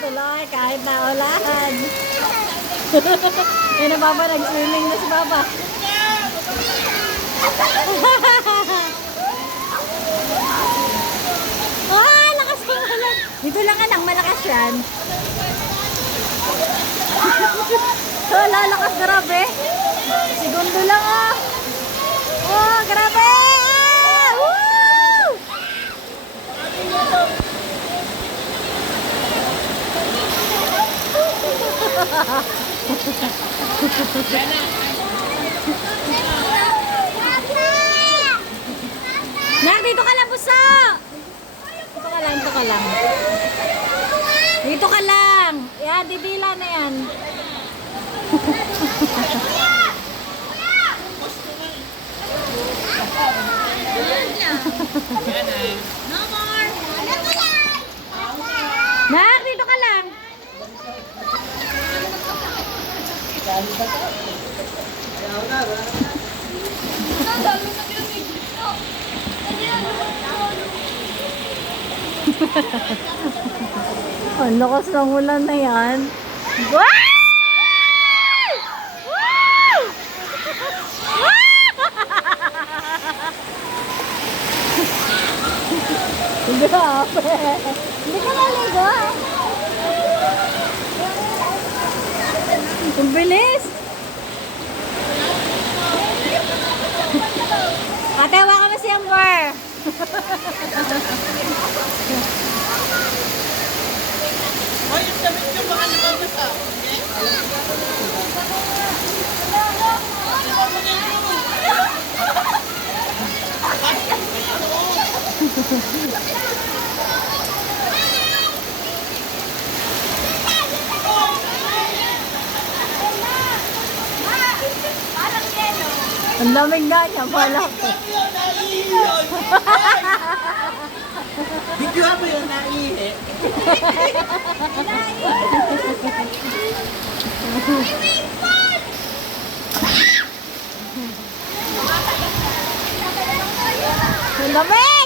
Tuloy, kahit na ulan. Yan na Papa, nag-swimming na si Papa. Ah, lakas ng ulan. Dito lang anak, malakas yan. Oh, lalakas, grabe. Segundo lang ah. Oh, grabe. Ah! Woo! Nak, dito ka lang, buso. Dito ka lang, dito ka lang. Dito ka lang. Yan, didila na yan. No more. Nak, dito ka lang. Ang lakas ng ulan na yan. Wow! Wow! Grabe. Hindi ka naligo. Ang bilis. Ate, hawakan mo si Amber. Ay, yung damit nyo baka nababasa. Ang lamig nga niya, pala. Video mo yung naihi. Ang lamig!